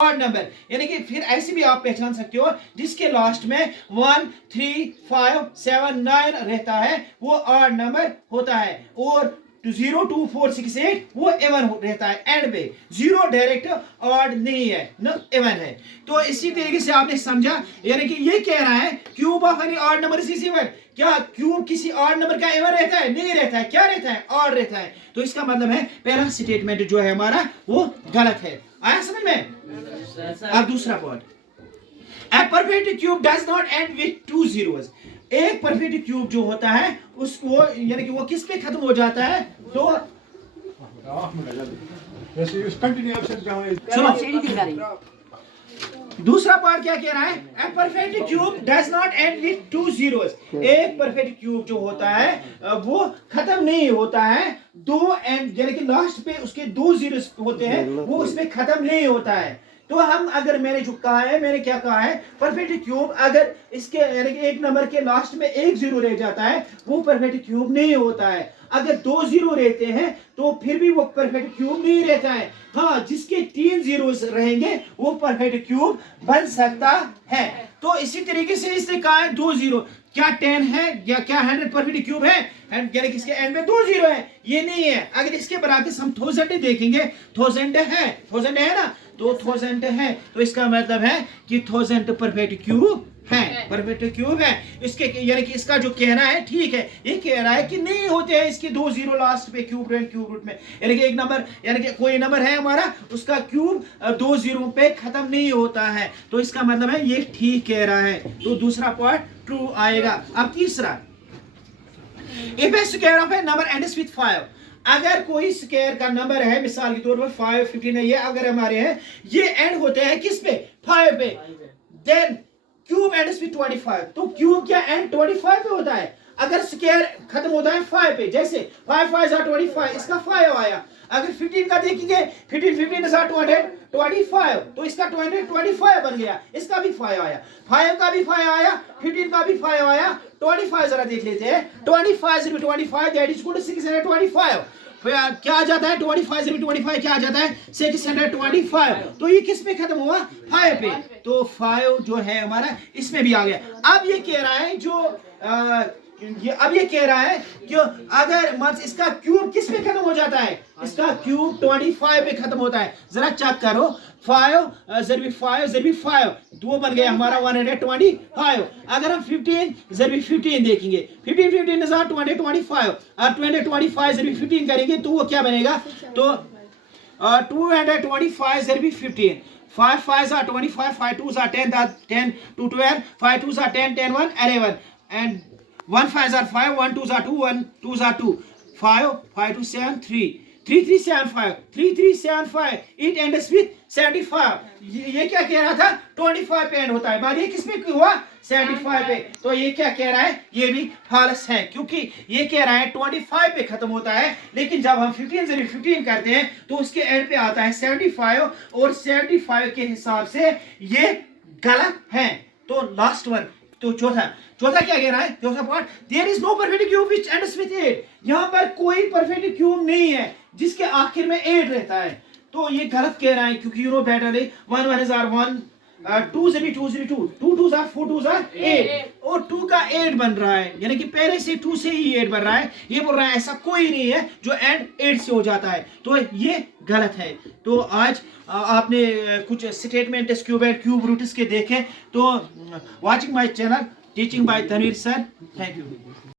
Odd number, यानी कि फिर ऐसे भी आप पहचान सकते हो जिसके लास्ट में 1 3 5 7 9 रहता है वो ऑड नंबर होता है, और 0 2 4 6 8 वो इवन रहता है एंड पे। जीरो डायरेक्ट ऑड नहीं है, न इवन है। तो इसी तरीके से आपने समझा, यानी कि ये कह रहा है cube of any odd number is even. क्या क्यूब किसी ऑड नंबर का इवन रहता है? नहीं रहता है। क्या रहता है? ऑड रहता है। तो इसका मतलब है पहला स्टेटमेंट जो है हमारा वो गलत है। आया समझ में? अब दूसरा point, a perfect cube does not and with two zeros. एक परफेक्ट क्यूब जो होता है उसको, यानी कि वो किस पे खत्म हो जाता है? तो सुनो, दूसरा पार्ट क्या कह रहा है? A perfect cube does not and with two zeros. एक परफेक्ट क्यूब जो होता है वो खत्म नहीं होता है दो एंड, यानी कि लास्ट पे उसके दो जीरोस होते हैं, वो उसमें खत्म नहीं होता है। तो हम, अगर मैंने जो कहा है, मैंने क्या कहा है? परफेक्ट क्यूब अगर इसके, यानी कि एक नंबर के लास्ट में एक जीरो रह जाता है वो परफेक्ट क्यूब नहीं होता है। अगर दो जीरो रहते हैं तो फिर भी वो परफेक्ट क्यूब नहीं रहता है। हाँ, जिसके तीन जीरोस रहेंगे वो परफेक्ट क्यूब बन सकता है। तो इसी तरीके से इसने कहा है दो जीरो, क्या 10 है या क्या 100 परफेक्ट क्यूब है? यानी कि इसके एंड में दो जीरो है, ये नहीं है। अगर इसके बराबर हम 1000 देखेंगे, 1000 है ना, तो 1000 है, तो इसका मतलब है कि 1000 परफेक्ट क्यूब है, परफेक्ट क्यूब है। इसके, यानी कि इसका जो कहना है ठीक है। ये कह रहा है कि नहीं होते हैं इसके दो जीरो लास्ट पे क्यूब रूट में, यानी कि एक नंबर, यानी कि कोई नंबर है हमारा, उसका क्यूब दो जीरो पे खत्म नहीं होता है। तो इसका मतलब है ये ठीक कह रहा है। तो दूसरा पॉइंट ट्रू आएगा। अब तीसरा, if A square of A number ends with 5, अगर कोई स्क्वायर का नंबर है, मिसाल के तौर पर 5 15 है, ये अगर हमारे हैं, ये एंड होते हैं किस पे? 5 पे, देन क्यूब एंड्स विद 25। तो क्यूब क्या एंड 25 पे होता है? अगर स्क्वायर खत्म होता है 5 पे, जैसे 5 5 25, इसका 5 आया। अगर 15 का देखेंगे, 15 25, तो इसका 25 बन गया, इसका भी 5 आया, 5 का भी 5 आया, 15 का भी 5 आया, 25 जरा देख लेते हैं। 25 दैट इज इक्वल टू 625। क्या आ जाता है? 25 क्या आ जाता है? 625। तो ये किस पे खत्म हुआ? 5 पे। तो 5 जो है हमारा इसमें भी आ गया। अब ये कह रहा है अब ये कह रहा है कि अगर इसका क्यूब किस पे खत्म हो जाता है? इसका क्यूब 25 पे खत्म होता है। जरा चेक करो, 5 जरबी 5 दो बन गया हमारा 125। अगर हम 15 जरबी 15 देखेंगे, 15 is 25, और 25 जरबी 15 करेंगे तो वो क्या बनेगा? तो 225 जरबी 15, 5 5 are 25, 5 2 are 10, 10 to 12, 5 2 are 10, 10 1 11, and 1 5 are 5, 1 2 are 2, 1 2 are 2, 5 5 2 7 3, 3 3 7 5, 3 3 7 5, it ends with 75। ये क्या कह रहा था? 25 पे एंड होता है, बाद ये किस पे हुआ? 75 पे। तो ये क्या कह रहा है? ये भी फॉल्स है, क्योंकि ये कह रहा है 25 पे खत्म होता है, लेकिन जब हम 15 से 15 करते हैं तो उसके एंड पे आता है 75, और 75 के हिसाब से ये गलत है। तो लास्ट वन, तो चौथा क्या कह रहा है? चौथा part, there is no perfect cube which ends with 8। यहां पर कोई परफेक्ट क्यूब नहीं है जिसके आखिर में 8 रहता है। तो ये गलत कह रहा है, क्योंकि यू नो बेटर है 1 1 is 1, 2 से भी 2 से भी 2, 2 2 are 4, 2 are 8, और 2 का 8 बन रहा है, यानी कि पहले से 2 से ही 8 बन रहा है। ये बोल रहा है ऐसा कोई नहीं है जो एंड 8 से हो जाता है, तो ये गलत है। तो आज आपने कुछ statement cube and cube roots के देखे। तो watching my channel teaching by Tanveer sir, thank you.